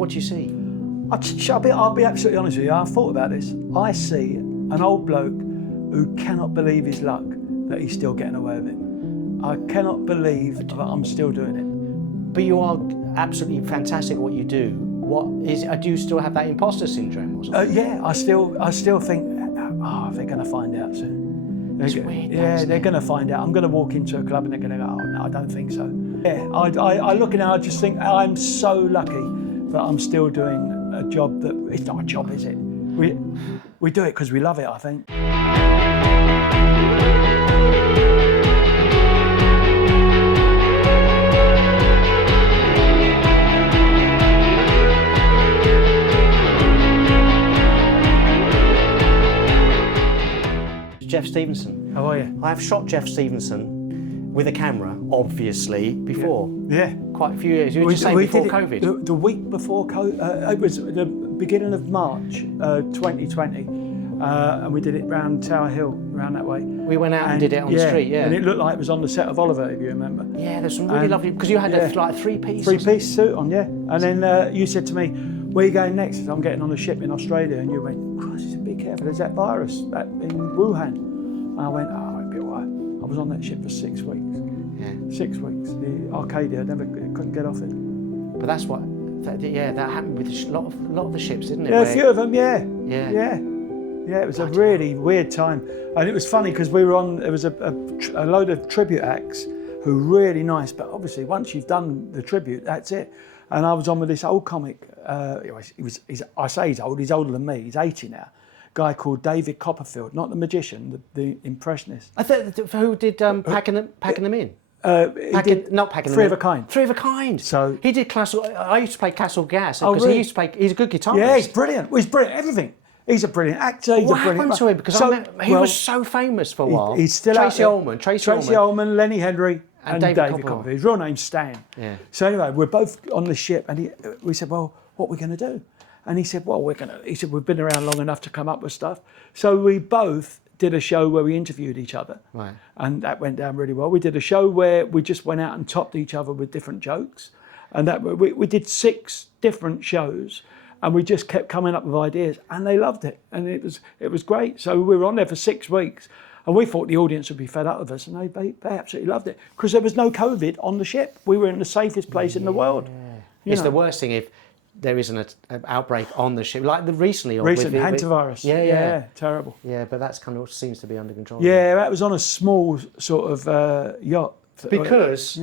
What do you see? I'll be absolutely honest with you. I thought about this. I see an old bloke who cannot believe his luck that he's still getting away with it. I cannot believe that I'm still doing it. But you are absolutely fantastic at what you do. Do you still have that imposter syndrome or something? Yeah, I still think, they're going to find out soon. It's weird, Yeah, they're going to find out. I'm going to walk into a club and they're going to go, oh no, I don't think so. Yeah, I look at it, I just think I'm so lucky that I'm still doing a job that, it's not a job, is it? We do it because we love it, I think. Jeff Stevenson. How are you? I've shot Jeff Stevenson with a camera, obviously, before. Yeah. Quite a few years. You were just saying before COVID. The week before COVID, it was the beginning of March 2020, and we did it round Tower Hill, round that way. We went out and did it on the street, yeah. And it looked like it was on the set of Oliver, if you remember. Yeah, there's some really lovely, because you had like a three-piece. Three-piece suit on, yeah. And then you said to me, where are you going next? I said, I'm getting on a ship in Australia. And you went, Christ, be careful, there's that virus in Wuhan. And I went, it'll be all right. I was on that ship for 6 weeks. Yeah. 6 weeks. The Arcadia, couldn't get off it. But that's what, that happened with a lot of the ships, didn't it? Yeah, a few of them, yeah. Yeah. Yeah, it was a really weird time. And it was funny because there was a load of tribute acts who were really nice, but obviously once you've done the tribute, that's it. And I was on with this old comic, I say he's old, he's older than me, he's 80 now. Guy called David Copperfield, not the magician, the impressionist. I thought, who did Packing Them In? Not Packing Them In. Three of a Kind. Three of a Kind. So he did I used to play Castle Gas, because really? he's a good guitarist. Yeah, he's brilliant. Well, he's brilliant, everything. He's a brilliant actor. What happened to him? Because he was so famous for a while. He's still Tracy out there. Tracy Ullman, Lenny Henry, and David Copperfield. His real name's Stan. Yeah. So anyway, we're both on the ship, and we said, well, what are we going to do? And he said, he said, we've been around long enough to come up with stuff. So we both did a show where we interviewed each other. Right. And that went down really well. We did a show where we just went out and topped each other with different jokes. And that we did 6 different shows. And we just kept coming up with ideas, and they loved it, and it was great. So we were on there for 6 weeks, and we thought the audience would be fed up with us, and they absolutely loved it because there was no COVID on the ship. We were in the safest place in the world. It's the worst thing if there isn't an outbreak on the ship, like recently. Hantavirus. Yeah, terrible. Yeah, but that's kind of seems to be under control. Yeah, that was on a small sort of yacht. Because.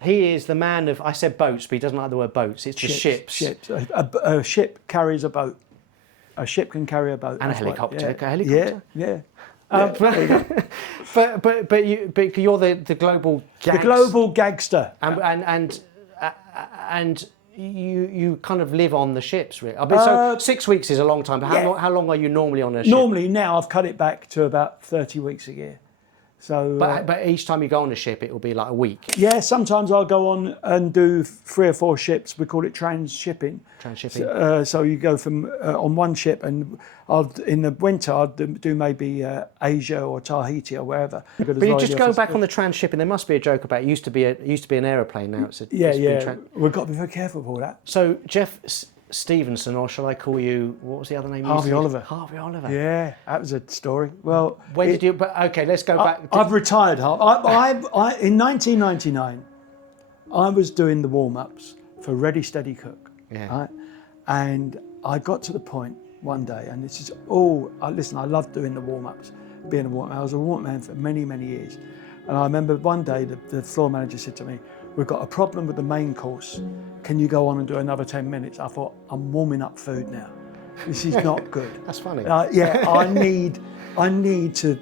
He is the man of, I said boats, but he doesn't like the word boats. It's ships. Ships. A ship carries a boat. A ship can carry a boat. And a helicopter. A helicopter? Yeah. But you're the global gangster. The global gangster. And you kind of live on the ships, really. I mean, so 6 weeks is a long time, but how long are you normally on a ship? Normally now I've cut it back to about 30 weeks a year. So, but each time you go on a ship, it will be like a week. Yeah, sometimes I'll go on and do 3 or 4 ships. We call it transshipping. Transshipping. So you go from on one ship, and in the winter I'll do maybe Asia or Tahiti or wherever. But you just go back on the transshipping. There must be a joke about it. Used to be an aeroplane. Now it's a We've got to be very careful with all that. So Jeff Stevenson, or shall I call you, what was the other name? Harvey Oliver. Harvey Oliver. Yeah, that was a story. Well, when did you? But okay, let's go back. I've retired. In 1999, I was doing the warm-ups for Ready Steady Cook. Yeah. Right? And I got to the point one day, and this is all. Listen, I loved doing the warm-ups, being a warm-up. I was a warm-up man for many, many years. And I remember one day the floor manager said to me, "We've got a problem with the main course. Can you go on and do another 10 minutes?" I thought, I'm warming up food now. This is not good. That's funny. I need to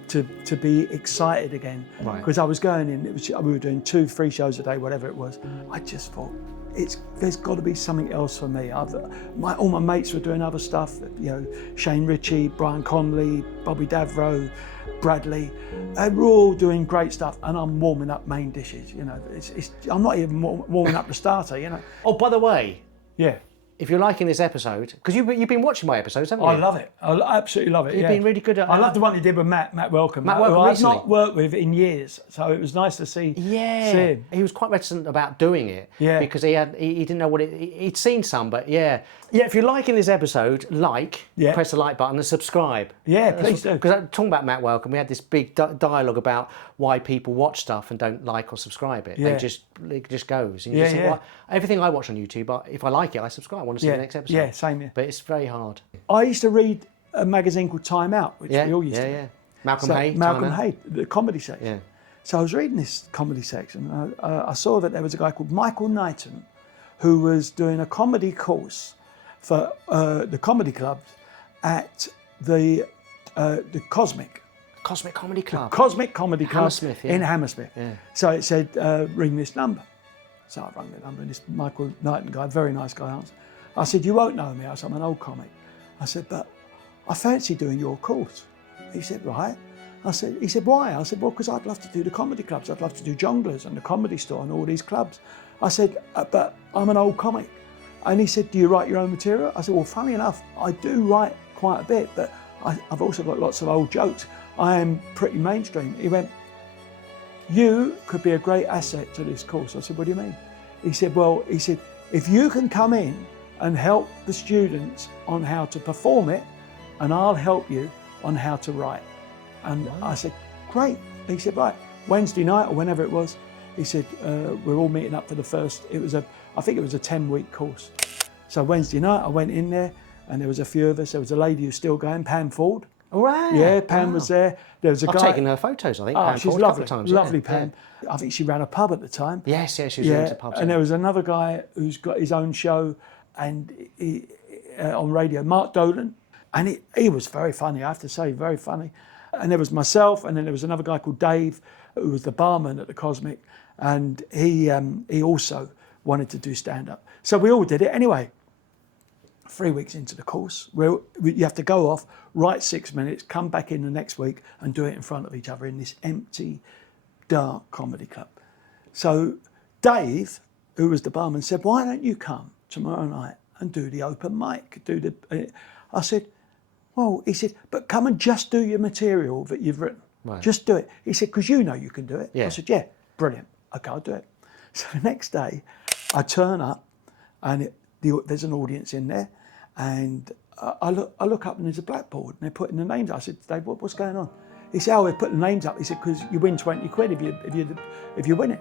be excited again. Right. Because I was going in, we were doing 2-3 shows a day, whatever it was. I just thought, there's got to be something else for me. All my mates were doing other stuff. Shane Ritchie, Brian Conley, Bobby Davro, Bradley. They were all doing great stuff, and I'm warming up main dishes. I'm not even warming up the starter. Oh, by the way, yeah, if you're liking this episode, because you've been watching my episodes, haven't you? I love it. I absolutely love it. You've been really good at. I love the one you did with Matt Welcome. Matt Welcome who I've recently. not worked with in years, so it was nice to see. Yeah, see him. he was quite reticent about doing it. Yeah. Because he didn't know what he'd seen some, but yeah. If you're liking this episode, press the like button and subscribe. Yeah, please do. Because talking about Matt Welcome, we had this big dialogue about why people watch stuff and don't like or subscribe it. Yeah. It just goes. And you just think, well, everything I watch on YouTube, if I like it, I subscribe. I want to see the next episode. Yeah, same here. But it's very hard. I used to read a magazine called Time Out, which we all used to. Yeah. Malcolm Hay. Malcolm Hay, the comedy section. Yeah. So I was reading this comedy section. I saw that there was a guy called Michael Knighton who was doing a comedy course for the comedy clubs at the Cosmic Comedy Club. Cosmic Comedy Club Hammersmith, in Hammersmith. Yeah. So it said, ring this number. So I rang the number, and this Michael Knighton guy, very nice guy, answered. I said, you won't know me. I said, I'm an old comic. I said, but I fancy doing your course. He said, right. He said, why? I said, well, because I'd love to do the comedy clubs. I'd love to do Jongleurs and the Comedy Store and all these clubs. I said, but I'm an old comic. And he said, do you write your own material? I said, well, funny enough, I do write quite a bit, but I've also got lots of old jokes. I am pretty mainstream. He went, you could be a great asset to this course. I said, what do you mean? He said, if you can come in and help the students on how to perform it, and I'll help you on how to write. And wow. I said, great. He said, right, Wednesday night or whenever it was, he said, we're all meeting up for the first, I think it was a 10-week course. So Wednesday night I went in there and there was a few of us. There was a lady who's still going, Pam Ford. All right. Yeah, Pam was there. There was a guy. I've taken her photos, I think. Oh, Pam she's Ford, lovely, a couple of times. lovely Pam. I think she ran a pub at the time. Yes, she was into pubs. And there was another guy who's got his own show and on radio, Mark Dolan. And he was very funny, I have to say, very funny. And there was myself, and then there was another guy called Dave, who was the barman at the Cosmic, and he also wanted to do stand-up. So we all did it anyway. 3 weeks into the course, you have to go off, write 6 minutes, come back in the next week and do it in front of each other in this empty, dark comedy club. So Dave, who was the barman, said, why don't you come tomorrow night and do the open mic? I said, well, he said, but come and just do your material that you've written. Right. Just do it. He said, because you know you can do it. Yeah. I said, yeah, brilliant. Okay, I'll do it. So the next day, I turn up and there's an audience in there, and I look up and there's a blackboard and they're putting the names up. I said, Dave, what's going on? He said, oh, we're putting the names up. He said, because you win 20 quid if you win it.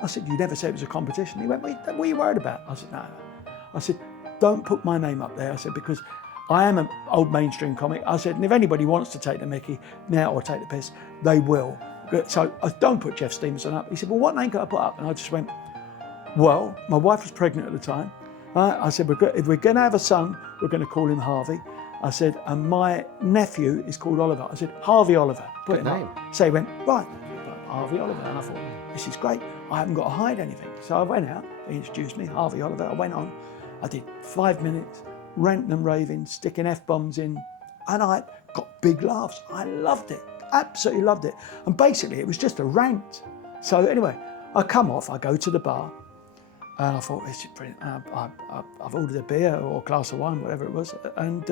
I said, you never said it was a competition. He went, what are you worried about? I said, no. I said, don't put my name up there. I said, because I am an old mainstream comic. I said, and if anybody wants to take the mickey now or take the piss, they will. So I don't put Jeff Stevenson up. He said, well, what name can I put up? And I just went, well, my wife was pregnant at the time. I said, if we're going to have a son, we're going to call him Harvey. I said, and my nephew is called Oliver. I said, Harvey Oliver. Put Good name. So he went, right, Harvey Oliver. And I thought, this is great. I haven't got to hide anything. So I went out, he introduced me, Harvey Oliver. I went on, I did 5 minutes, ranting and raving, sticking F-bombs in, and I got big laughs. I loved it, absolutely loved it. And basically it was just a rant. So anyway, I come off, I go to the bar, and I thought, this is brilliant. I've ordered a beer or a glass of wine, whatever it was. And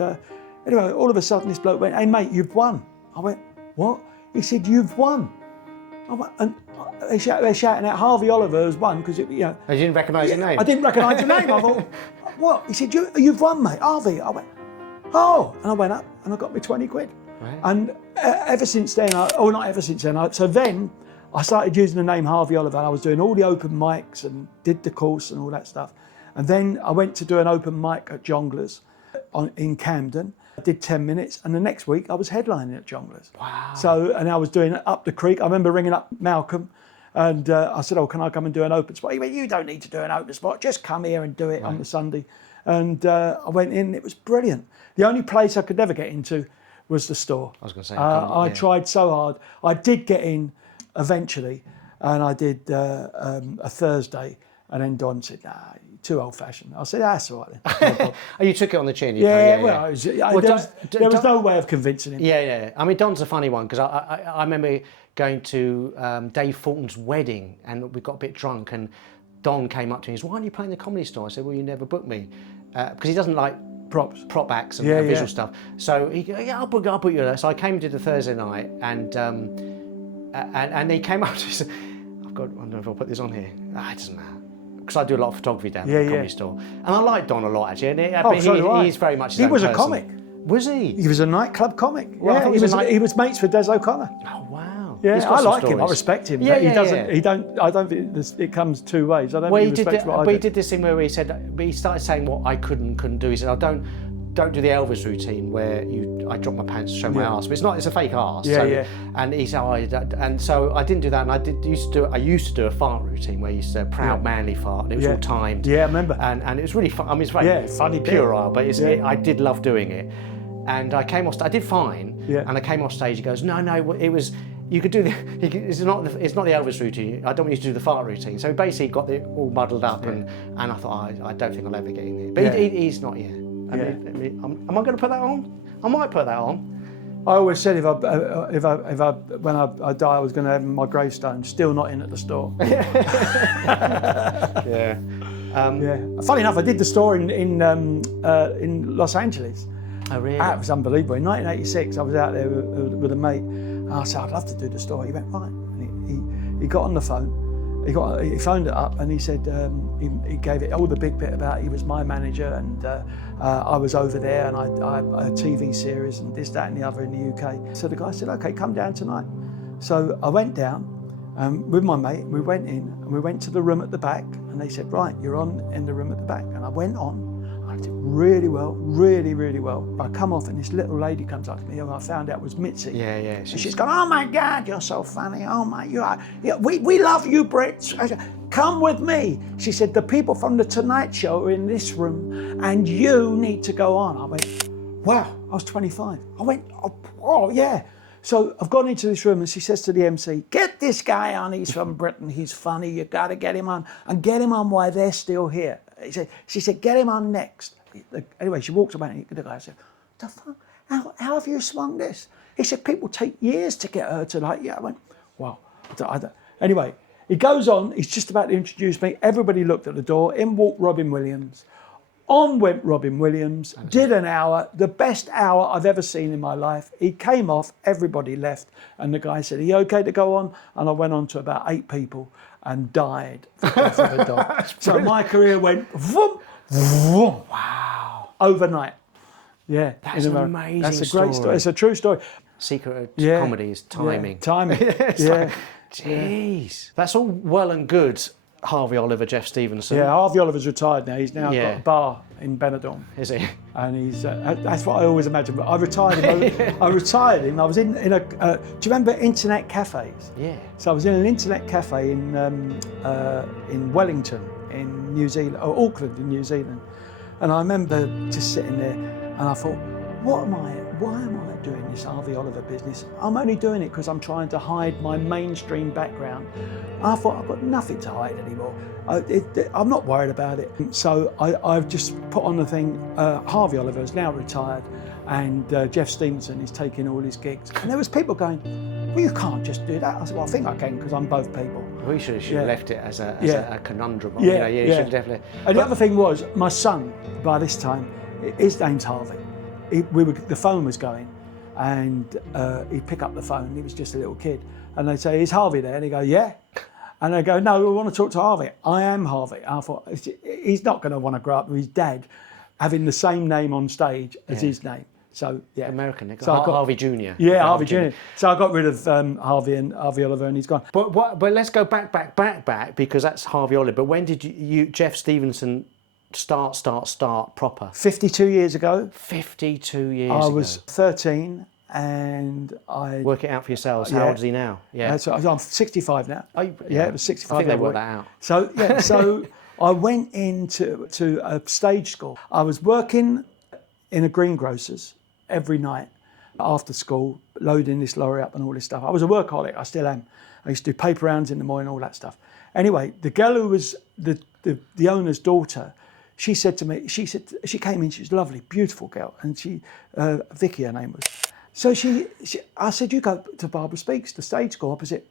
anyway, all of a sudden this bloke went, hey mate, you've won. I went, what? He said, you've won. I went, and they're shouting out Harvey Oliver has won because it, you know. I didn't recognise your name. I didn't recognise your name. I thought, what? He said, you've won, mate, Harvey. I went, oh. And I went up and I got me 20 quid. Right. And ever since then, not ever since then, so then I started using the name Harvey Oliver. I was doing all the open mics and did the course and all that stuff. And then I went to do an open mic at Jongleurs in Camden. I did 10 minutes, and the next week I was headlining at Jongleurs. Wow. So, and I was doing Up the Creek. I remember ringing up Malcolm, and I said, oh, can I come and do an open spot? He went, you don't need to do an open spot, just come here and do it on the Sunday. And I went in, it was brilliant. The only place I could never get into was the store. I was going to say. I tried so hard. I did get in eventually, and I did a Thursday, and then Don said, nah, you're too old-fashioned. I said, that's all right then. Oh, you took it on the chin. There was no way of convincing him. Yeah. I mean, Don's a funny one, because I remember going to Dave Fulton's wedding, and we got a bit drunk, and Don came up to me and said, why aren't you playing the Comedy Store? I said, well, you never booked me. because he doesn't like prop acts and visual stuff. So he goes, yeah, I'll put you there. So I came to the Thursday night, and he came up to say, I don't know if I'll put this on here. It doesn't matter. Because I do a lot of photography down at the Comedy Store. And I like Don a lot, actually. And he's very much his own person. He was a comic. Was he? He was a nightclub comic. Well, he was mates with Des O'Connor. Oh, wow. Yeah, I like him. I respect him. Yeah, he doesn't. I don't think it comes two ways. I don't think he respects what I do. But he did this thing where he started saying what I couldn't do. He said, don't do the Elvis routine where I drop my pants to show my arse. But it's a fake arse. And he said, and so I didn't do that. And I used to do a fart routine where you used to proud manly fart. And it was all timed. Yeah, I remember. And it was really fun. I mean, it's very funny, puerile, but I did love doing it. And I came off. I did fine. Yeah. And I came off stage. He goes, no, it was. You could do it's not the Elvis routine. I don't want you to do the fart routine. So he basically got it all muddled up, and I thought, I don't think I'll ever get in there. But he's not here. Am I going to put that on? I might put that on. I always said when I die, I was going to have my gravestone. Still not in at the store. Yeah. Funny enough, I did the store in Los Angeles. Oh, really? That was unbelievable. In 1986, I was out there with a mate. And I said, I'd love to do the store. He went, right. And he got on the phone. He phoned it up, and he said he gave it all the big bit about he was my manager, and I was over there, and I a TV series and this, that, and the other in the UK. So the guy said, okay, come down tonight. So I went down with my mate. We went in, and we went to the room at the back, and they said, right, you're on in the room at the back. And I went on. I did really well, really, really well. I come off, and this little lady comes up to me, and I found out was Mitzi. Yeah. She's gone, oh my God, you're so funny. Oh my, you are. Yeah, we love you, Brits. I said, come with me. She said, the people from the Tonight Show are in this room, and you need to go on. I went, wow. I was 25. I went, oh yeah. So I've gone into this room, and she says to the MC, get this guy on. He's from Britain. He's funny. You got to get him on, and get him on while they're still here. She said, get him on next. Anyway, she walks away, and the guy said, the fuck? How have you swung this? He said, people take years to get her to like, I went, wow. Anyway, he goes on, he's just about to introduce me. Everybody looked at the door. In walked Robin Williams. On went Robin Williams, did an hour, the best hour I've ever seen in my life. He came off, everybody left, and the guy said, are you okay to go on? And I went on to about 8 people and died for the dog. So my career went vroom, vroom, wow, overnight. Yeah, that's an amazing That's a great story. It's a true story. Secret of comedy is timing. Yeah, timing. Jeez. That's all well and good, Harvey Oliver, Jeff Stevenson. Yeah, Harvey Oliver's retired now. He's now got a bar in Benidorm. Is he? And he's that's what I always imagined. But I retired him. I retired him. I was in a. Do you remember internet cafes? Yeah. So I was in an internet cafe in Wellington, in New Zealand, or Auckland, in New Zealand. And I remember just sitting there, and I thought, why am I doing this Harvey Oliver business? I'm only doing it because I'm trying to hide my mainstream background. I thought, I've got nothing to hide anymore. I'm not worried about it. So I've just put on the thing, Harvey Oliver is now retired, and Jeff Stevenson is taking all his gigs. And there was people going, well, you can't just do that. I said, well, I think I can, because I'm both people. We should have left it as a conundrum. You should definitely. And the other thing was, my son, by this time, his name's Harvey. The phone was going, and he'd pick up the phone. He was just a little kid, and they'd say, "Is Harvey there?" And he'd go, "Yeah." And they'd go, "No, we want to talk to Harvey." I am Harvey. I thought, he's not going to want to grow up with his dad having the same name on stage as his name. So American. So I got Harvey Jr. Yeah, Harvey Jr. So I got rid of Harvey Oliver, and he's gone. But let's go back, because that's Harvey Oliver. But when did you Jeff Stevenson start proper? 52 years ago. 52 years ago. I was 13, and I... Work it out for yourselves. How old is he now? Yeah. So I'm 65 now. Oh, it was 65. I think they worked that out. So I went into a stage school. I was working in a greengrocer's every night after school, loading this lorry up and all this stuff. I was a workaholic, I still am. I used to do paper rounds in the morning, all that stuff. Anyway, the girl who was the owner's daughter, she said to me, she came in, she was a lovely, beautiful girl, and Vicky, her name was. So I said, you go to Barbara Speaks, the stage school opposite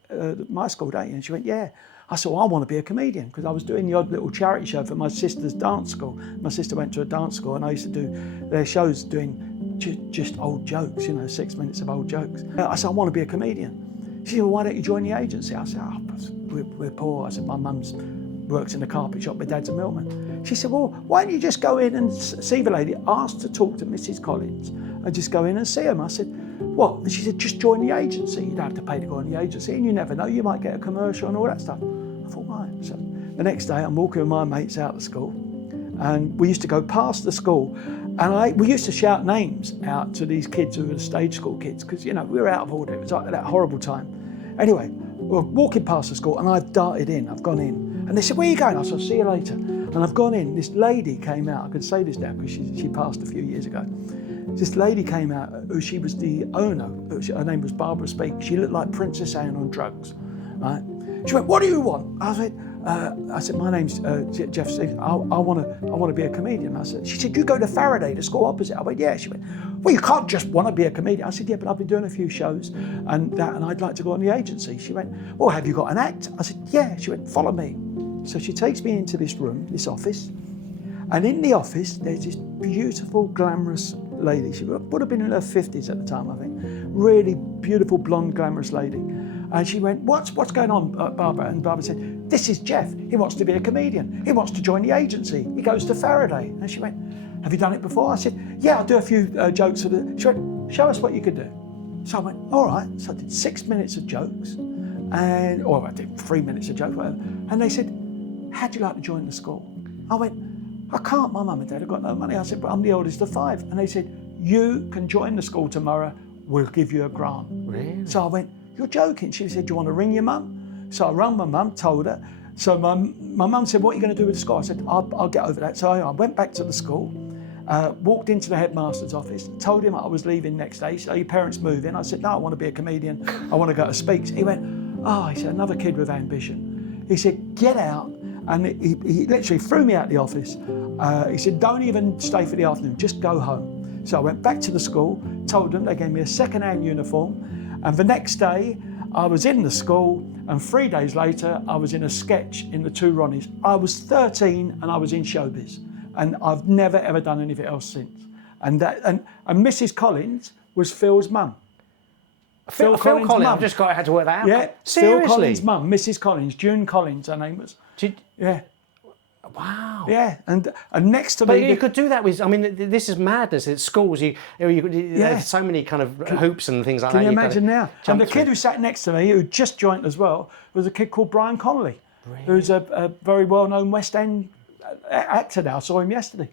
my school, don't you? And she went, yeah. I said, well, I want to be a comedian, because I was doing the odd little charity show for my sister's dance school. My sister went to a dance school, and I used to do their shows doing just old jokes, 6 minutes of old jokes. I said, I want to be a comedian. She said, well, why don't you join the agency? I said, we're poor. I said, my mum's works in a carpet shop, my dad's a milkman. She said, well, why don't you just go in and see the lady, ask to talk to Mrs. Collins, and just go in and see him. I said, what? And she said, just join the agency. You don't have to pay to go on the agency, and you never know, you might get a commercial and all that stuff. I thought, right. So the next day, I'm walking with my mates out of school, and we used to go past the school, and we used to shout names out to these kids who were the stage school kids, because, we were out of order. It was like that horrible time. Anyway, we're walking past the school, and I've darted in, I've gone in. And they said, where are you going? I said, I'll see you later. And I've gone in, this lady came out, I can say this now because she passed a few years ago. This lady came out, she was the owner, her name was Barbara Speak. She looked like Princess Anne on drugs, right? She went, what do you want? I said, my name's Jeff Stevenson. I want to be a comedian. She said, you go to Faraday, the school opposite. I went, yeah. She went, well, you can't just want to be a comedian. I said, yeah, but I've been doing a few shows and I'd like to go on the agency. She went, well, have you got an act? I said, yeah. She went, follow me. So she takes me into this room, this office, and in the office, there's this beautiful, glamorous lady. She would have been in her 50s at the time, I think. Really beautiful, blonde, glamorous lady. And she went, what's going on, Barbara? And Barbara said, this is Jeff. He wants to be a comedian. He wants to join the agency. He goes to Faraday. And she went, have you done it before? I said, yeah, I'll do a few jokes. She went, show us what you could do. So I went, all right. So I did 6 minutes of jokes, or I did 3 minutes of jokes, whatever. And they said, how'd you like to join the school? I went, I can't, my mum and dad have got no money. I said, but I'm the oldest of 5. And they said, you can join the school tomorrow, we'll give you a grant. Really? So I went, you're joking. She said, do you want to ring your mum? So I rang my mum, told her. So my mum said, what are you going to do with the school? I said, I'll get over that. So I went back to the school, walked into the headmaster's office, told him I was leaving next day. So your parents move in? I said, no, I want to be a comedian. I want to go to speaks. He went, he said, another kid with ambition. He said, get out. And he literally threw me out the office. He said, don't even stay for the afternoon, just go home. So I went back to the school, told them, they gave me a second-hand uniform. And the next day, I was in the school, and 3 days later, I was in a sketch in the Two Ronnies. I was 13 and I was in showbiz. And I've never, ever done anything else since. And Mrs. Collins was Phil's mum. Phil Collins, I've just had to work that out. Yeah, seriously? Phil Collins' mum, Mrs. Collins, June Collins, her name was. Yeah. Wow. Yeah, and next to but me... you could do that with, I mean, this is madness. At schools, there's so many kind of hoops and things like that. Can you imagine now? And the kid who sat next to me, who just joined as well, was a kid called Brian Conley, who's a very well-known West End actor now. I saw him yesterday.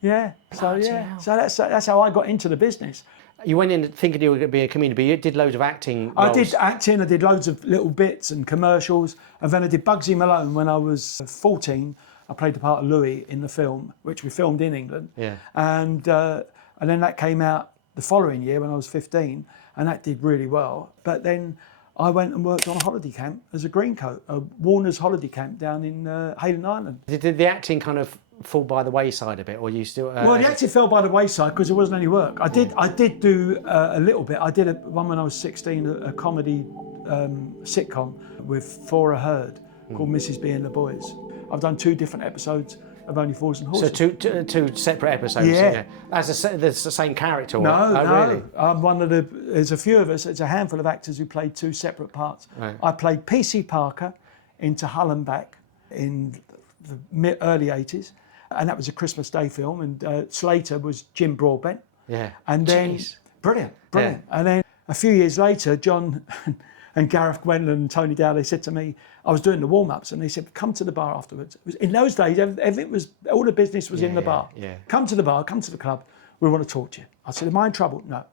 Yeah, so yeah. So that's how I got into the business. You went in thinking you were going to be a comedian, but you did loads of acting roles. I did acting, I did loads of little bits and commercials, and then I did Bugsy Malone when I was 14. I played the part of Louis in the film, which we filmed in England. Yeah. And then that came out the following year when I was 15, and that did really well. But then I went and worked on a holiday camp as a greencoat, a Warner's holiday camp down in Hayden Island. Did the acting kind of fall by the wayside a bit, or you still? Well, the acting fell by the wayside because there wasn't any work. I did do a little bit. I did one when I was 16, a comedy sitcom with Flora Hurd called Mrs. B and the Boys. I've done 2 different episodes of Only Fools and Horses. So two separate episodes. Yeah. There's the same character. No. Really? I'm one of the. There's a few of us. It's a handful of actors who played 2 separate parts. Right. I played PC Parker into Hull and Back in the early 80s. And that was a Christmas Day film, and Slater was Jim Broadbent. Yeah. And then, brilliant. Yeah. And then a few years later, John and Gareth Gwenlon and Tony Dow, they said to me, I was doing the warm-ups, and they said, come to the bar afterwards. In those days, everything was, all the business was in the bar. Yeah. Come to the bar, come to the club, we want to talk to you. I said, am I in trouble? No.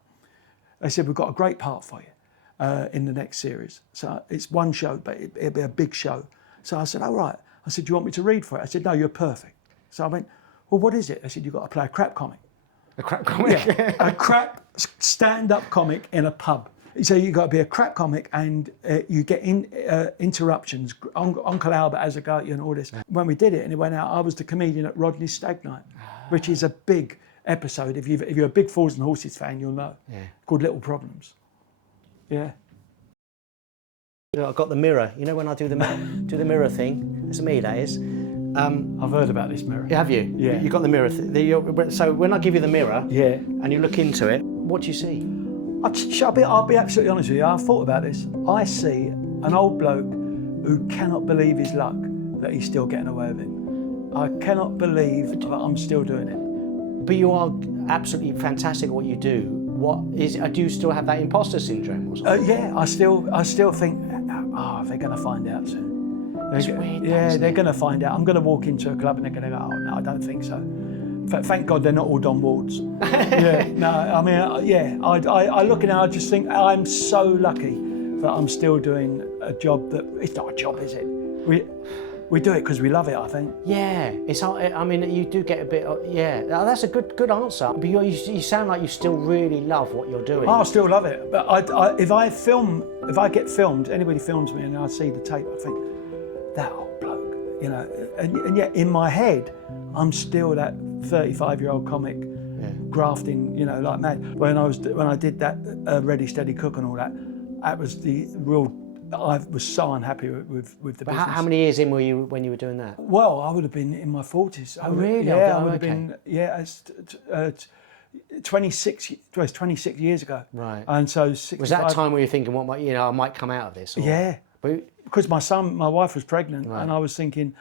They said, we've got a great part for you in the next series. So it's one show, but it'll be a big show. So I said, all right. I said, do you want me to read for it? I said, no, you're perfect. So I went, well, what is it? They said, you've got to play a crap comic. A crap comic? Yeah, a crap stand-up comic in a pub. So you've got to be a crap comic, and you get interruptions. Uncle Albert has a go at you and all this. When we did it and it went out, I was the comedian at Rodney's Stag Night, which is a big episode. If you're a big Fools and Horses fan, you'll know. Yeah. Called Little Problems. Yeah. I've got the mirror. You know when I do the mirror thing? It's me, that is. I've heard about this mirror. Have you? Yeah. You've got the mirror. So when I give you the mirror, Yeah. and you look into it, what do you see? I'll be absolutely honest with you. I've thought about this. I see an old bloke who cannot believe his luck that he's still getting away with it. I cannot believe that I'm still doing it. But you are absolutely fantastic at what you do. What is? Do you still have that imposter syndrome or something? Yeah, I still think, they're going to find out soon. It's weird. Yeah, they're going to find out. I'm going to walk into a club and they're going to go, oh no, I don't think so. Thank God they're not all Don Wards. Yeah, no, I mean, I look at it and I just think I'm so lucky that I'm still doing a job that, it's not a job, is it? We do it because we love it, I think. Yeah, it's. I mean, you do get a bit. Yeah, that's a good answer. But you sound like you still really love what you're doing. I still love it. But if I get filmed, anybody films me and I see the tape, I think, that old bloke, you know. And yet in my head, I'm still that 35-year-old comic, grafting, you know, like mad. When I did that Ready Steady Cook and all that, that was the real. I was so unhappy with the business. How many years in were you when you were doing that? Well, I would have been in my 40s. Oh, really? Yeah, I would have been. Yeah, it's 26 years ago. Right. And so 65, was that a time where you're thinking, I might come out of this? Or, yeah. Because my wife was pregnant, and I was thinking,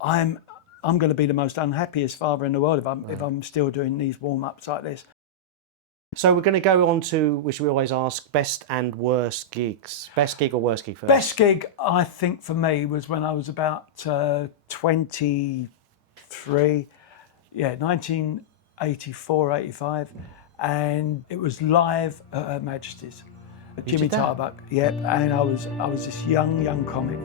I'm going to be the most unhappiest father in the world if I'm still doing these warm-ups like this. So we're going to go on to, which we always ask, best and worst gigs. Best gig or worst gig first? Best gig, I think, for me was when I was about 23, 1984, 85, and it was live at Her Majesty's. Jimmy Tarbuck, and I was this young comic,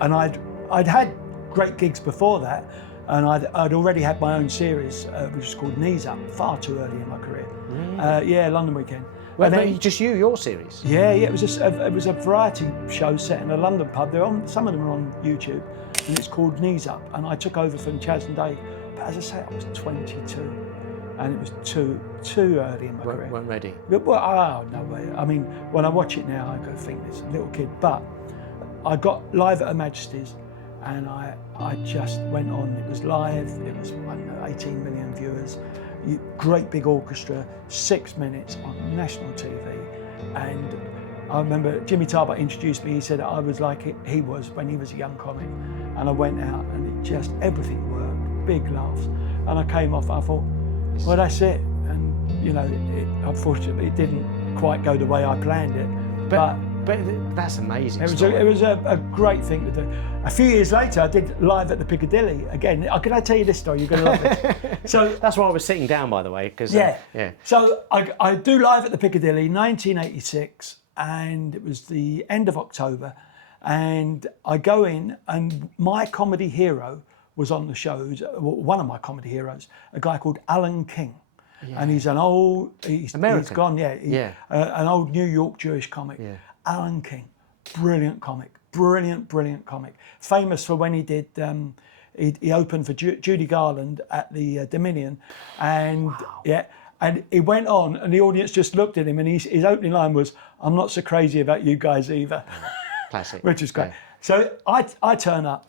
and I'd had great gigs before that, and I'd already had my own series, which was called Knees Up, far too early in my career. Really? London Weekend. Well, then, just your series? Yeah, it was a variety show set in a London pub. Some of them are on YouTube, and it's called Knees Up, and I took over from Chaz and Dave. But as I say, I was 22. And it was too early in my career. Weren't ready? Well, no way. I mean, when I watch it now, I think this little kid. But I got live at Her Majesty's, and I just went on. It was live. It was 18 million viewers. Great big orchestra, 6 minutes on national TV. And I remember Jimmy Tarbuck introduced me. He said I was like he was when he was a young comic. And I went out, and everything worked. Big laughs. And I came off. I thought, well, that's it. And, you know, unfortunately, it didn't quite go the way I planned it. But that's amazing. It was a great thing to do. A few years later, I did live at the Piccadilly again. Can I tell you this story? You're going to love it. So that's why I was sitting down, by the way. Cause, yeah. So I do live at the Piccadilly, 1986, and it was the end of October. And I go in, and my comedy hero was on the show, one of my comedy heroes, a guy called Alan King. Yeah. And he's an old, American. He's gone, an old New York Jewish comic. Yeah. Alan King, brilliant comic, brilliant comic. Famous for when he did, he opened for Judy Garland at the Dominion. And and he went on, and the audience just looked at him, and his opening line was, "I'm not so crazy about you guys either." Classic. Which is great. Yeah. So I turn up.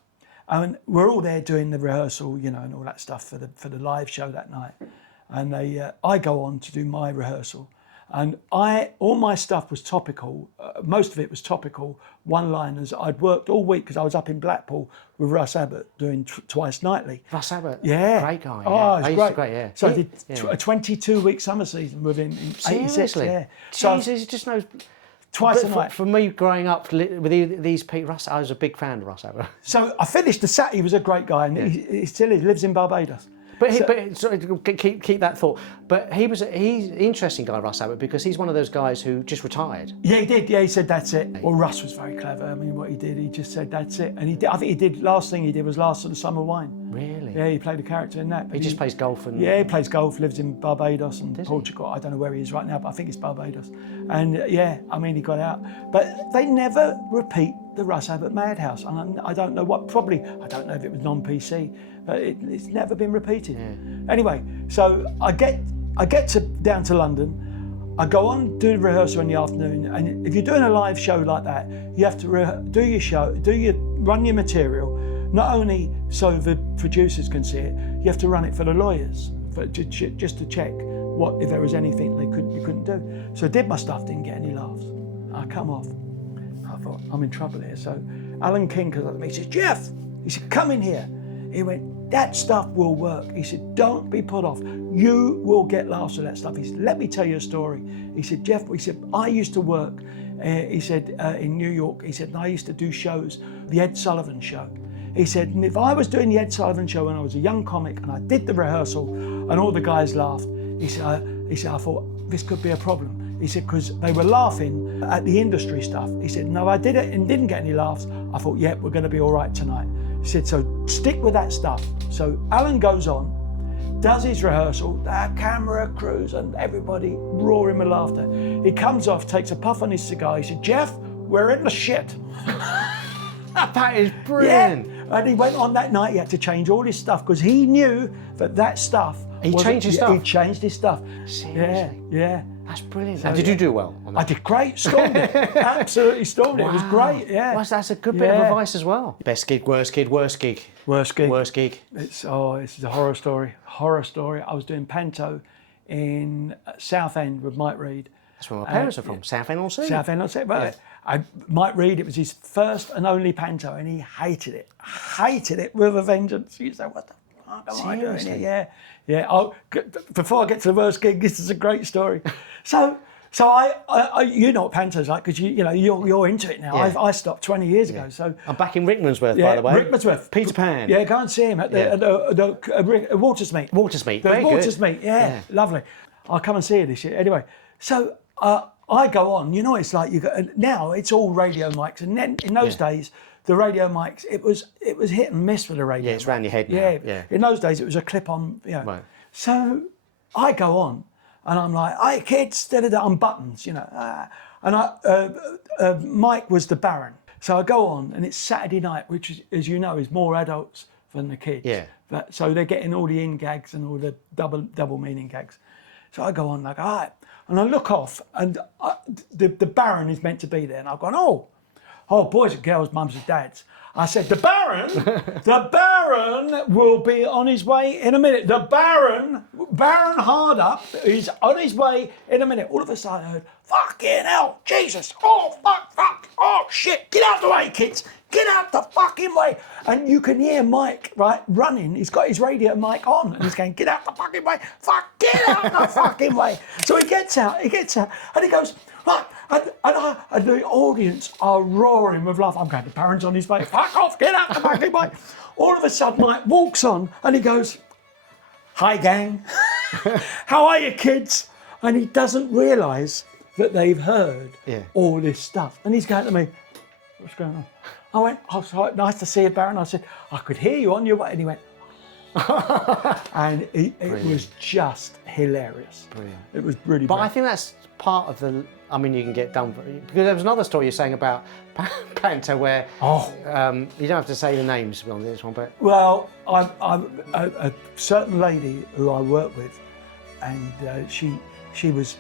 And we're all there doing the rehearsal, you know, and all that stuff for the live show that night. And I go on to do my rehearsal, and all my stuff was topical. Most of it was topical one-liners. I'd worked all week because I was up in Blackpool with Russ Abbott doing Twice Nightly. Russ Abbott, great guy. Oh, it's great. Great. So I did a 22-week summer season with him in '86. Yeah. Jesus, he just knows. Twice a night. For me, growing up with these people, Russ, I was a big fan of Russ Abbott. So I finished the set. He was a great guy, and he still is. Lives in Barbados. But keep that thought. But he's an interesting guy, Russ Abbott, because he's one of those guys who just retired. Yeah, he did. Yeah, he said that's it. Well, Russ was very clever. I mean, what he did, he just said that's it. And I think he did. Last thing he did was Last of the Summer Wine. Really? Yeah, he played a character in that. He just plays golf and. Yeah, he plays golf. Lives in Barbados and Portugal. I don't know where he is right now, but I think it's Barbados. And I mean, he got out. But they never repeat the Russ Abbott Madhouse, and I don't know what. Probably I don't know if it was non-PC. But it's never been repeated. Yeah. Anyway, so I get down to London. I go on, do the rehearsal in the afternoon, and if you're doing a live show like that, you have to run your material, not only so the producers can see it, you have to run it for the lawyers, just to check if there was anything you couldn't do. So I did my stuff, didn't get any laughs. I come off. I thought, I'm in trouble here. So Alan King comes up to me, he says, Jeff, he said, come in here. He went, that stuff will work. He said, don't be put off. You will get laughs with that stuff. He said, let me tell you a story. He said, Jeff, he said, I used to work, he said, in New York. He said, and I used to do shows, the Ed Sullivan Show. He said, and if I was doing the Ed Sullivan Show when I was a young comic and I did the rehearsal and all the guys laughed, he said, I thought this could be a problem. He said, because they were laughing at the industry stuff. He said, no, I did it and didn't get any laughs. I thought, yeah, we're going to be all right tonight. He said, so stick with that stuff. So Alan goes on, does his rehearsal, the camera crews and everybody roaring with laughter. He comes off, takes a puff on his cigar. He said, Jeff, we're in the shit. That is brilliant. Yeah. And he went on that night, he had to change all his stuff because he knew that stuff. He changed his stuff? He changed his stuff. Seriously? Yeah. That's brilliant. So, and did you do well on that? I did great, stormed it. Absolutely stormed it. It was great, yeah. Well, that's a good bit of advice as well. Best gig, worst gig, worst gig. Worst gig. Worst gig. It's a horror story. Horror story. I was doing panto in Southend with Mike Reid. That's where my parents are from, Southend-on-Sea. Southend-on-Sea, right. Yeah. Mike Reid, it was his first and only panto and he hated it with a vengeance. He said, what the fuck am I doing here? Yeah. Before I get to the worst gig, this is a great story. So I you know what panto's like because you're into it now. Yeah. I stopped 20 years ago. So I'm back in Rickmansworth, by the way. Rickmansworth. Peter Pan. Yeah, go and see him at the Watersmeet. Watersmeet, very good. Watersmeet, yeah, lovely. I'll come and see you this year. Anyway, so I go on. You know, it's like now it's all radio mics, and then in those days. The radio mics, it was hit and miss with the radio. Yeah, it's round your head now. Yeah. In those days, it was a clip on. Right. So I go on, and I'm like, "Hey kids," I'm buttons, and Mike was the Baron. So I go on, and it's Saturday night, which, as you know, is more adults than the kids. Yeah. So they're getting all the in gags and all the double meaning gags. So I go on like, all right, and I look off, and the Baron is meant to be there, and I've gone, oh, boys and girls, mums and dads. I said, the Baron will be on his way in a minute. The Baron Hardup is on his way in a minute. All of a sudden I heard, fucking hell, Jesus, oh, fuck, oh, shit, get out the way, kids. Get out the fucking way. And you can hear Mike, right, running. He's got his radio mic on and he's going, get out the fucking way. Fuck, get out the fucking way. So he gets out, and he goes, right, and the audience are roaring with laughter. I'm going, the Baron's on his way. Fuck off, get out the fucking way. All of a sudden, Mike walks on and he goes, hi, gang. How are you, kids? And he doesn't realise that they've heard all this stuff. And he's going to me, what's going on? I went, oh, sorry, nice to see you, Baron. I said, I could hear you on your way. And he went, and it was just hilarious. Brilliant. It was really But brilliant. I think that's part of the, you can get done for it. Because there was another story you're saying about panto where, you don't have to say the names on this one, but. Well, I'm a certain lady who I work with, and she was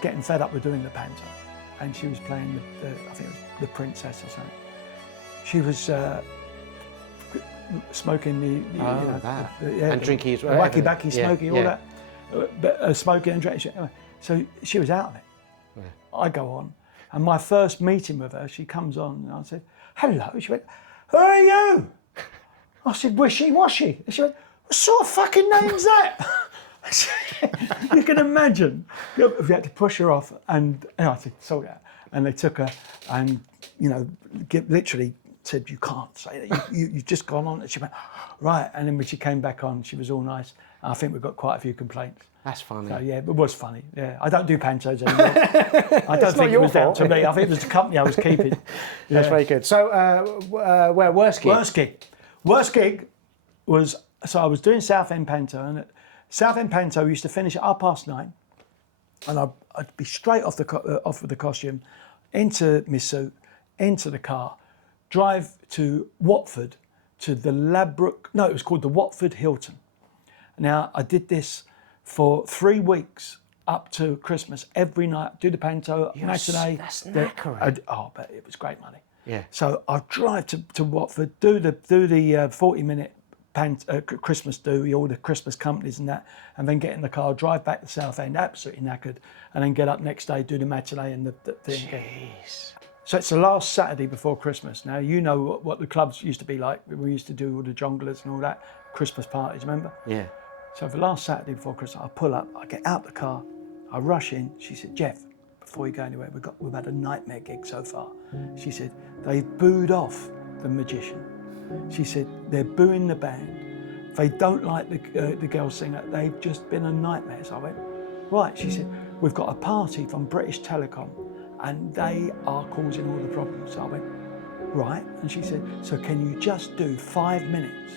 getting fed up with doing the panto, and she was playing I think it was the princess or something. She was smoking and drinking as well. Wacky backy smoking, all that. But smoking and drinking. Anyway, so she was out of it. Yeah. I go on, and my first meeting with her, she comes on, and I said, hello. She went, who are you? I said, wishy-washy. And she went, what sort of fucking name's that? You can imagine. We had to push her off, and I said, sort it out. And they took her, and literally said, you can't say that. You've just gone on. And she went, right. And then when she came back on, she was all nice. I think we've got quite a few complaints. That's funny. So yeah, it was funny. Yeah, I don't do pantos anymore. I don't think it was down to me. I think it was the company I was keeping. Yeah. That's very good. So, where worst gig? Worst gig was, so I was doing Southend Panto, and at Southend Panto we used to finish at 9:30, and I'd be straight off with the costume, into my suit, into the car, drive to Watford, to the Ladbroke. No, it was called the Watford Hilton. Now I did this for 3 weeks up to Christmas every night, do the panto, matinee. That's knackering. But it was great money. Yeah. So I'd drive to Watford, do the 40-minute Christmas do, all the Christmas companies and that, and then get in the car, drive back to Southend, absolutely knackered, and then get up next day, do the matinee and the thing. Jeez. So it's the last Saturday before Christmas. Now, you know what the clubs used to be like. We used to do all the jonglers and all that, Christmas parties, remember? Yeah. So the last Saturday before Christmas, I pull up, I get out the car, I rush in. She said, Jeff, before you go anywhere, we've had a nightmare gig so far. She said, they've booed off the magician. She said, they're booing the band. They don't like the girl singer. They've just been a nightmare. So I went, right. She said, we've got a party from British Telecom and they are causing all the problems. So I went, right. And she said, so can you just do 5 minutes?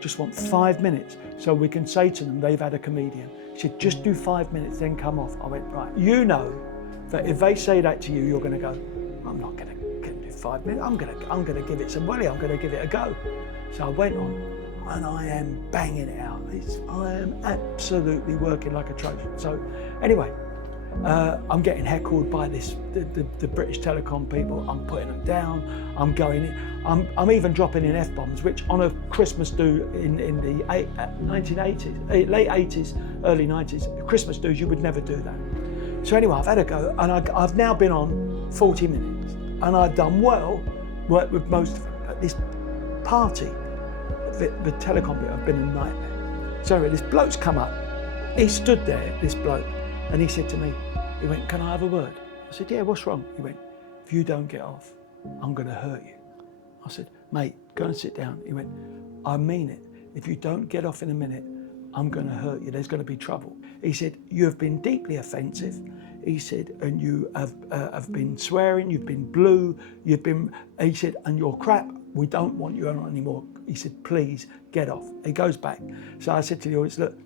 Just want 5 minutes so we can say to them they've had a comedian. She said, just do 5 minutes, then come off. I went, right. You know that if they say that to you, you're going to go, I'm not going to do 5 minutes. I'm going to give it some welly. I'm going to give it a go. So I went on and I am banging it out. I am absolutely working like a Trojan. So anyway, I'm getting heckled by the British Telecom people. I'm putting them down. I'm going in. I'm even dropping in F-bombs, which on a Christmas do in the 1980s, late 80s, early 90s, Christmas do's, you would never do that. So anyway, I've had a go, and I've now been on 40 minutes, and I've done well, worked with most of them. But this party, the telecom bit, have been a nightmare. So anyway, this bloke's come up. He stood there, this bloke, and he said to me, he went, can I have a word? I said, yeah, what's wrong? He went, if you don't get off, I'm going to hurt you. I said, mate, go and sit down. He went, I mean it. If you don't get off in a minute, I'm going to hurt you. There's going to be trouble. He said, you have been deeply offensive. He said, and you have been swearing, you've been blue, he said, and you're crap. We don't want you on anymore. He said, please get off. He goes back. So I said to the audience, look,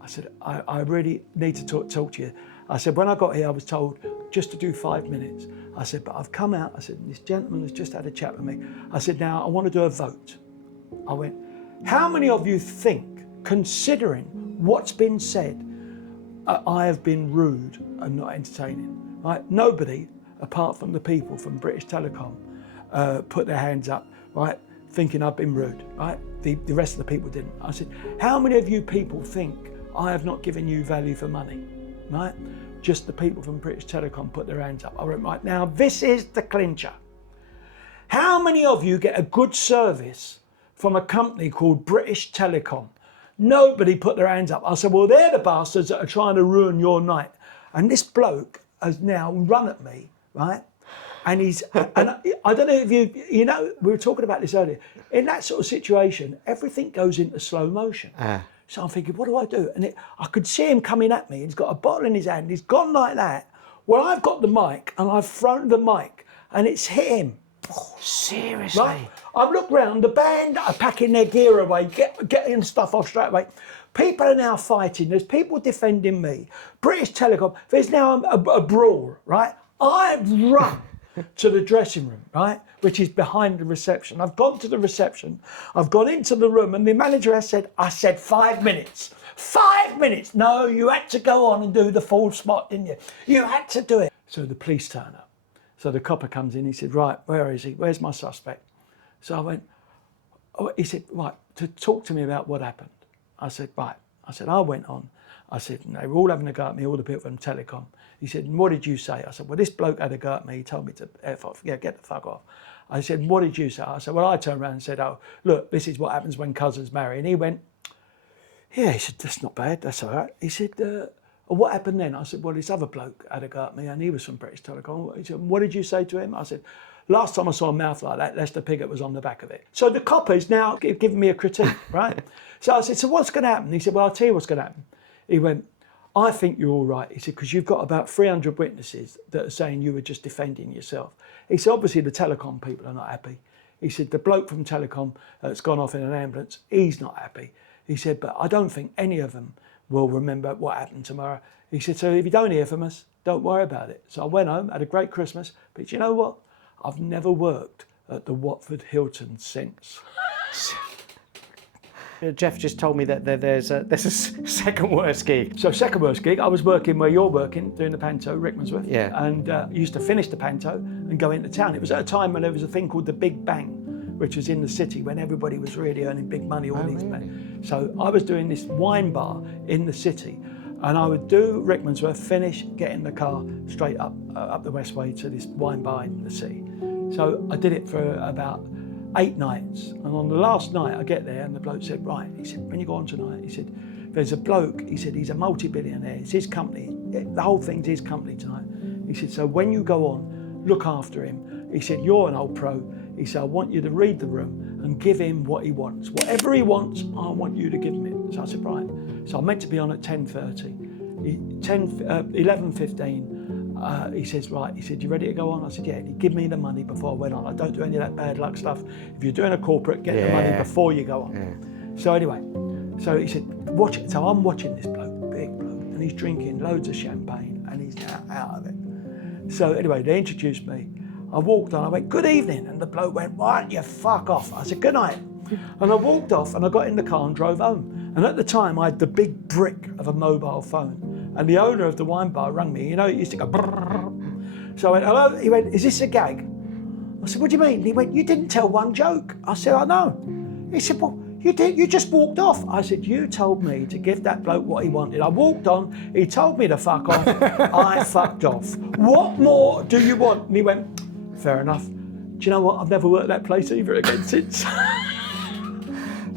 I said, I really need to talk to you. I said, when I got here, I was told just to do 5 minutes. I said, but I've come out. I said, this gentleman has just had a chat with me. I said, now I want to do a vote. I went, how many of you think, considering what's been said, I have been rude and not entertaining? Right? Nobody, apart from the people from British Telecom, put their hands up, right, thinking I've been rude. Right? The rest of the people didn't. I said, how many of you people think I have not given you value for money? Right? Just the people from British Telecom put their hands up. I went, right, now this is the clincher. How many of you get a good service from a company called British Telecom? Nobody put their hands up. I said, well, they're the bastards that are trying to ruin your night. And this bloke has now run at me, right? And and I don't know if you know, we were talking about this earlier. In that sort of situation, everything goes into slow motion. So I'm thinking, what do I do? And I could see him coming at me. He's got a bottle in his hand. He's gone like that. Well, I've got the mic and I've thrown the mic and it's hit him. Oh, seriously? Right? I've looked round, the band are packing their gear away, getting stuff off straight away. People are now fighting. There's people defending me. British Telecom, there's now a brawl, right? I've run to the dressing room, right, which is behind the reception. I've gone to the reception. I've gone into the room and the manager has said, I said 5 minutes. 5 minutes. No, you had to go on and do the full spot, didn't you? You had to do it. So the police turn up. So the copper comes in, he said, right, where is he? Where's my suspect? So I went, he said, right, to talk to me about what happened. I said, right. I said, I went on. I said, and they were all having a go at me, all the people from Telecom. He said, and what did you say? I said, well, this bloke had a go at me. He told me to F off, get the fuck off. I said, what did you say? I said, well, I turned around and said, oh, look, this is what happens when cousins marry. And he went, yeah, he said, that's not bad, that's all right. He said, what happened then? I said, well, this other bloke had a go at me and he was from British Telecom. He said, what did you say to him? I said, last time I saw a mouth like that, Lester Piggott was on the back of it. So the copper's now giving me a critique, right? So I said, so what's going to happen? He said, well, I'll tell you what's going to happen. He went, I think you're all right. He said, because you've got about 300 witnesses that are saying you were just defending yourself. He said, obviously the Telecom people are not happy. He said, the bloke from Telecom that's gone off in an ambulance, he's not happy. He said, but I don't think any of them will remember what happened tomorrow. He said, so if you don't hear from us, don't worry about it. So I went home, had a great Christmas, but you know what? I've never worked at the Watford Hilton since. Jeff just told me that there's a second worst gig. So second worst gig, I was working where you're working, doing the panto, Rickmansworth. Yeah. And used to finish the panto and go into town. It was at a time when there was a thing called the Big Bang, which was in the city when everybody was really earning big money, men. So I was doing this wine bar in the city, and I would do Rickmansworth, finish, get in the car, straight up the Westway to this wine bar in the city. So I did it for about 8 nights, and on the last night I get there and the bloke said, right, he said, when you go on tonight, he said, there's a bloke, he said, he's a multi-billionaire, it's his company, the whole thing's his company tonight. He said, so when you go on, look after him. He said, you're an old pro. He said, I want you to read the room and give him what he wants. Whatever he wants, I want you to give him it. So I said, right. So I'm meant to be on at 10:30. 11:15. He says, right, he said, you ready to go on? I said, yeah. And he give me the money before I went on. I don't do any of that bad luck stuff. If you're doing a corporate, get the money before you go on. Yeah. So anyway, so he said, watch it. So I'm watching this bloke, big bloke, and he's drinking loads of champagne and he's out of it. So anyway, they introduced me. I walked on, I went, good evening. And the bloke went, why don't you fuck off? I said, good night. And I walked off and I got in the car and drove home. And at the time I had the big brick of a mobile phone. And the owner of the wine bar rang me, you know, it used to go brrrr. So I went, hello? He went, is this a gag? I said, what do you mean? He went, you didn't tell one joke. I said, I know. He said, well, you did, you just walked off. I said, you told me to give that bloke what he wanted. I walked on, he told me to fuck off, I fucked off. What more do you want? And he went, fair enough. Do you know what? I've never worked that place either again since.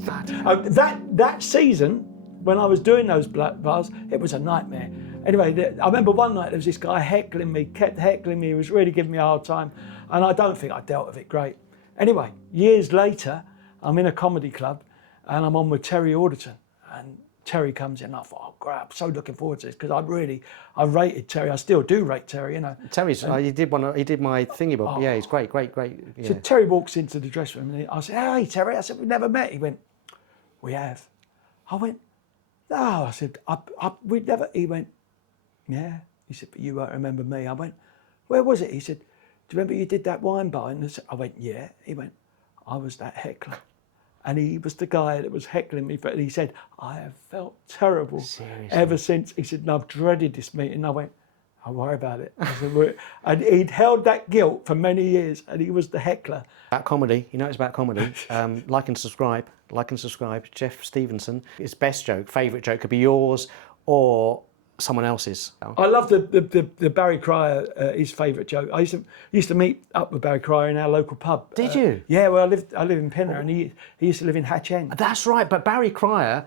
That season, when I was doing those black bars, it was a nightmare. Anyway, I remember one night there was this guy heckling me, kept heckling me, he was really giving me a hard time, and I don't think I dealt with it great. Anyway, years later, I'm in a comedy club, and I'm on with Terry Alderton, and Terry comes in, and I thought, oh great, I'm so looking forward to this, because I rated Terry, I still do rate Terry, you know. Terry's, he did my thingy book, yeah, he's great. Yeah. So Terry walks into the dressing room, and I said, hey Terry, I said, we've never met. He went, we have. I went, no, I said, we'd never, he went, yeah. He said, but you won't remember me. I went, where was it? He said, do you remember you did that wine bar? I went, yeah. He went, I was that heckler. And he was the guy that was heckling me. And he said, I have felt terrible ever since. He said, and I've dreaded this meeting. I went, don't worry about it. I said, and he'd held that guilt for many years, and he was the heckler. About comedy, you know it's about comedy. Like and subscribe. Jeff Stevenson. His best joke, favourite joke could be yours or someone else's. I love the Barry Cryer, his favourite joke. I used to meet up with Barry Cryer in our local pub. Did you? Yeah, well I live in Pinner, and he used to live in Hatch End. That's right, but Barry Cryer,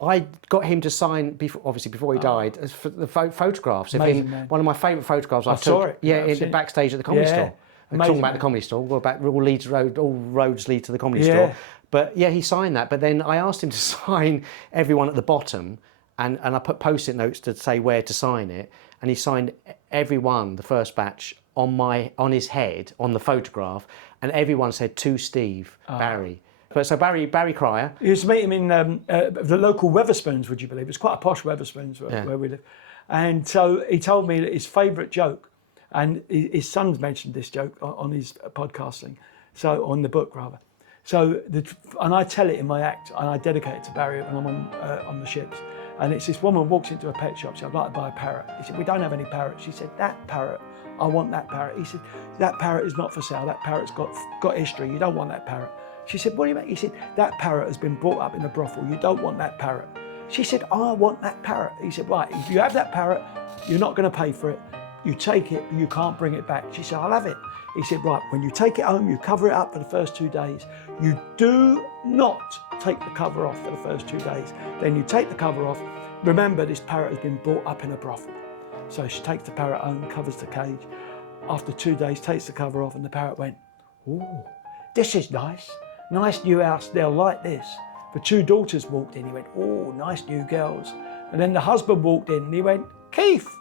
I got him to sign, before he died, for the photographs of Amazing, him. man. One of my favourite photographs I took. saw it. Yeah, in the backstage at the comedy store. Talking about the comedy store, all roads lead to the comedy store. But yeah, he signed that. But then I asked him to sign everyone at the bottom, and I put post-it notes to say where to sign it, and he signed everyone, the first batch, on his head on the photograph, and everyone said to Steve Barry. But so Barry Cryer. You used to meet him in the local Weatherspoons, would you believe? It's quite a posh Weatherspoons where we live. And so he told me that his favourite joke, and his son's mentioned this joke on his podcasting, so on the book rather. So, and I tell it in my act, and I dedicate it to Barry when I'm on the ships. And it's this woman walks into a pet shop, she said, I'd like to buy a parrot. He said, we don't have any parrots. She said, that parrot, I want that parrot. He said, that parrot is not for sale, that parrot's got history, you don't want that parrot. She said, what do you mean? He said, that parrot has been brought up in a brothel, you don't want that parrot. She said, I want that parrot. He said, right, if you have that parrot, you're not going to pay for it. You take it, but you can't bring it back. She said, I'll have it. He said, right, when you take it home, you cover it up for the first 2 days. You do not take the cover off for the first 2 days. Then you take the cover off. Remember, this parrot has been brought up in a brothel. So she takes the parrot home, covers the cage. After 2 days, takes the cover off, and the parrot went, ooh, this is nice. Nice new house, they'll like this. The 2 daughters walked in, he went, oh, nice new girls. And then the husband walked in, and he went, Keith.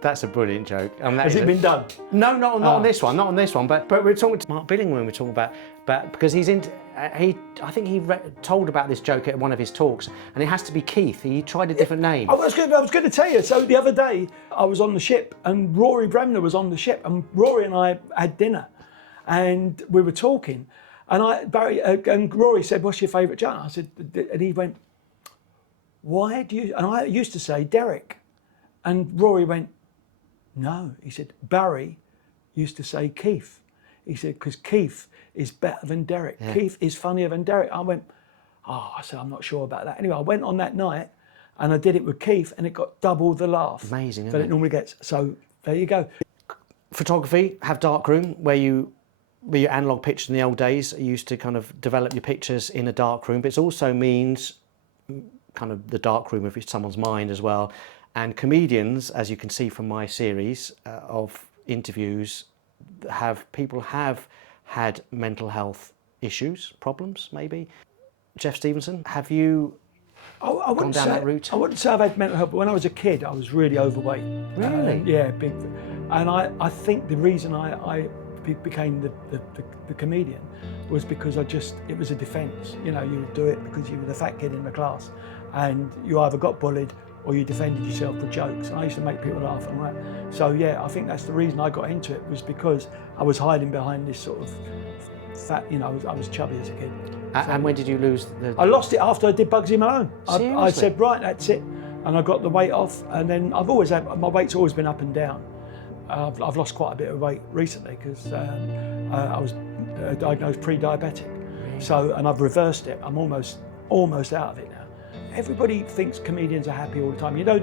That's a brilliant joke. Has it been done? No, not on this one. Not on this one. But we're talking to Mark Billing when we're talking about because he's into. I think he told about this joke at one of his talks, and it has to be Keith. He tried a different name. I was going to tell you. So the other day I was on the ship, and Rory Bremner was on the ship, and Rory and I had dinner, and we were talking, And Rory said, "What's your favourite joke?" I said, and he went, "Why do you?" And I used to say Derek, and Rory went, "No." He said, "Barry used to say Keith." He said, "Because Keith is better than Derek. Yeah. Keith is funnier than Derek." I went, "Oh," I said, "I'm not sure about that." Anyway, I went on that night and I did it with Keith, and it got double the laugh. Amazing, isn't that it normally gets. So there you go. Photography, have darkroom where you analog pictures in the old days. You used to kind of develop your pictures in a darkroom, but it also means kind of the darkroom of someone's mind as well. And comedians, as you can see from my series of interviews, people have had mental health issues, problems maybe. Jeff Stevenson, have you gone down that route? I wouldn't say I've had mental health, but when I was a kid, I was really overweight. Really? Yeah, big. And I think the reason I became the comedian was because it was a defence. You know, you would do it because you were the fat kid in the class, and you either got bullied or you defended yourself with jokes. And I used to make people laugh and all that. So yeah, I think that's the reason I got into it, was because I was hiding behind this sort of fat, you know, I was chubby as a kid. And when did you lose the... I lost it after I did Bugsy Malone. Seriously? I said, right, that's it. And I got the weight off, and then my weight's always been up and down. I've lost quite a bit of weight recently because I was diagnosed pre-diabetic. Really? So, and I've reversed it. I'm almost out of it now. Everybody thinks comedians are happy all the time. You know,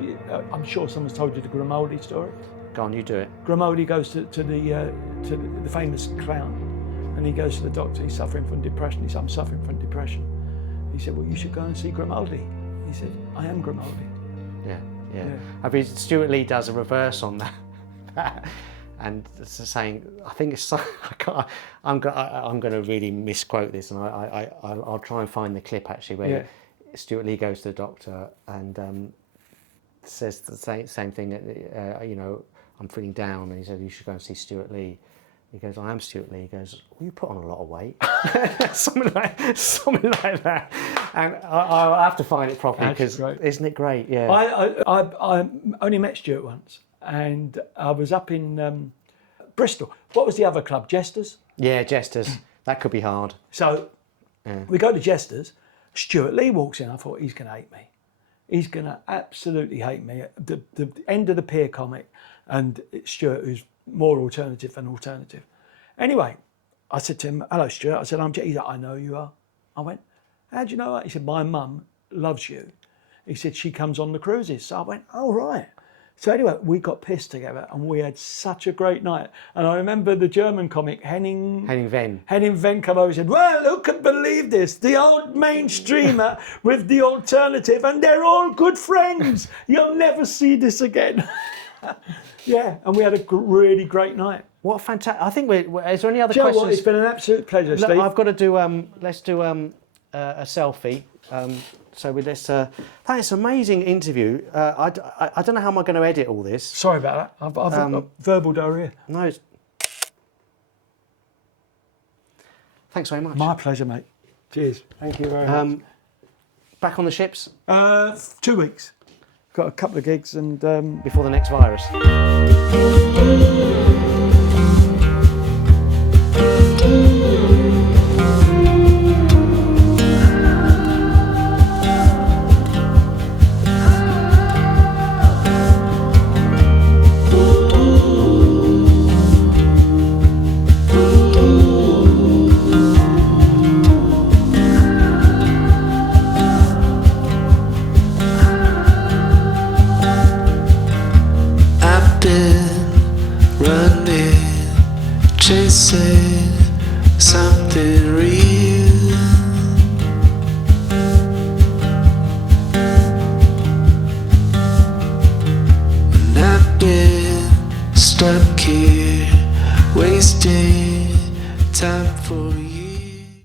I'm sure someone's told you the Grimaldi story. Go on, you do it. Grimaldi goes to the famous clown, and he goes to the doctor. He's suffering from depression. He said, "I'm suffering from depression." He said, "Well, you should go and see Grimaldi." He said, "I am Grimaldi." Yeah. I mean, Stuart Lee does a reverse on that. And it's saying, I think it's. I'm going to really misquote this, and I'll try and find the clip actually where Stuart Lee goes to the doctor and says the same thing that you know, I'm feeling down, and he said, "You should go and see Stuart Lee." He goes, "I am Stuart Lee." He goes, "Well, you put on a lot of weight." something like that. And I'll have to find it properly, because isn't it great? Yeah. I only met Stuart once, and I was up in Bristol. What was the other club? Jesters? Yeah, Jesters. That could be hard. So we go to Jesters. Stuart Lee walks in. I thought, he's going to hate me. He's going to absolutely hate me. The end of the pier comic, and it's Stuart, who's more alternative than alternative. Anyway, I said to him, "Hello, Stuart." I said, "I'm Jeff." He's like, "I know you are." I went, "How do you know that?" He said, "My mum loves you." He said, "She comes on the cruises." So I went, "Oh, right." So anyway, we got pissed together, and we had such a great night. And I remember the German comic, Henning Venn come over and said, "Well, who could believe this? The old mainstreamer with the alternative, and they're all good friends. You'll never see this again." Yeah, and we had a really great night. What fantastic! I think is there any other questions? questions? What? It's been an absolute pleasure, Look, Steve. I've got to do. Let's do a selfie. So with this, that's an amazing interview. I don't know how am I going to edit all this. Sorry about that. I've got verbal diarrhea. No. Thanks very much. My pleasure, mate. Cheers. Thank you very much. Back on the ships? 2 weeks. Got a couple of gigs and before the next virus.